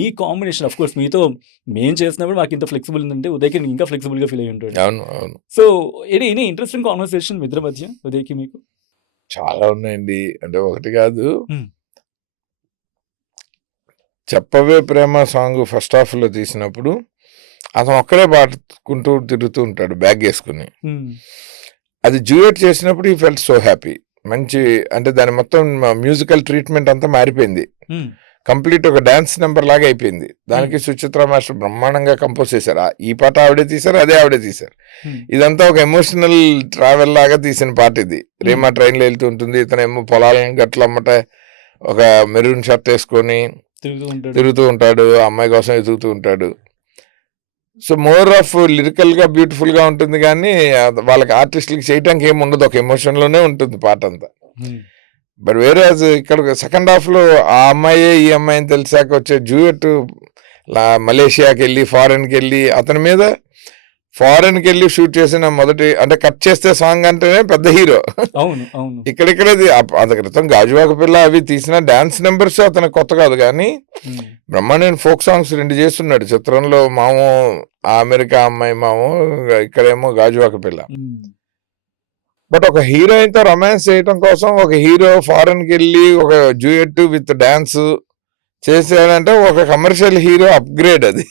ఈ combination of course మీతో మేము చేసినప్పుడు మాకు ఇంత ఫ్లెక్సిబుల్ ఉందంటే ఉదయ్కి ఇంకా ఫ్లెక్సిబుల్గా ఫీల్ అయ్యి ఉంటాడు. అవును అవును సో ఎనీ ఇంట్రెస్టింగ్ కాన్వర్సేషన్ మీ ఇద్దరి మధ్య ఉదయ్కి మీకు? చాలా ఉన్నాయండి. అంటే ఒకటి కాదు, Hmm. చెప్పవే ప్రేమ సాంగ్ ఫస్ట్ హాఫ్ లో తీసినప్పుడు అతను ఒక్కడే పాడుకుంటూ తిరుగుతూ ఉంటాడు బ్యాగ్ వేసుకుని. Hmm. అది డ్యూయట్ చేసినప్పుడు ఈ ఫెల్ట్ సో హ్యాపీ. మంచి అంటే దాని మొత్తం మ్యూజికల్ ట్రీట్మెంట్ అంతా మారిపోయింది. Hmm. కంప్లీట్ ఒక డాన్స్ నెంబర్ లాగా అయిపోయింది. దానికి సుచిత్ర మాస్టర్ బ్రహ్మాండంగా కంపోజ్ చేశారు. ఈ పాట ఆవిడే తీశారు, అదే ఆవిడే తీశారు. Hmm. ఇదంతా ఒక ఎమోషనల్ ట్రావెల్ లాగా తీసిన పాట ఇది. రేమా ట్రైన్లో వెళ్తూ ఉంటుంది, ఇతనేమో పొలాలను గట్లమ్మట ఒక మెరూన్ షర్ట్ వేసుకొని తిరుగుతూ ఉంటాడు, ఆ అమ్మాయి కోసం ఎదుగుతూ ఉంటాడు. సో మోర్ ఆఫ్ లిరికల్ గా బ్యూటిఫుల్ గా ఉంటుంది, కానీ వాళ్ళకి ఆర్టిస్టులకి చేయటానికి ఏమి ఉండదు, ఒక ఎమోషన్ లోనే ఉంటుంది పాట అంతా. బట్ వేరే ఇక్కడ సెకండ్ హాఫ్ లో ఆ అమ్మాయే ఈ అమ్మాయిని తెలిసాక వచ్చే డ్యూయట్ మలేషియాకి వెళ్ళి ఫారెన్కి వెళ్ళి అతని మీద ఫారెన్కి వెళ్ళి షూట్ చేసిన మొదటి అంటే కట్ చేస్తే సాంగ్ అంటేనే పెద్ద హీరో. ఇక్కడిక్కడది అంత క్రితం గాజువాక పిల్ల అవి తీసిన డాన్స్ నెంబర్స్ అతనికి కొత్త కాదు, కానీ బ్రహ్మాండమైన ఫోక్ సాంగ్స్ 2 చేస్తున్నాడు చిత్రంలో. మాము అమెరికా అమ్మాయి మాము, ఇక్కడేమో గాజువాక పిల్ల. బట్ ఒక హీరోయిన్ తో రొమాన్స్ చేయటం కోసం ఒక హీరో ఫారెన్కి వెళ్ళి ఒక డ్యూయట్ విత్ డాన్స్ చేసాడంటే ఒక కమర్షియల్ హీరో అప్గ్రేడ్ అది.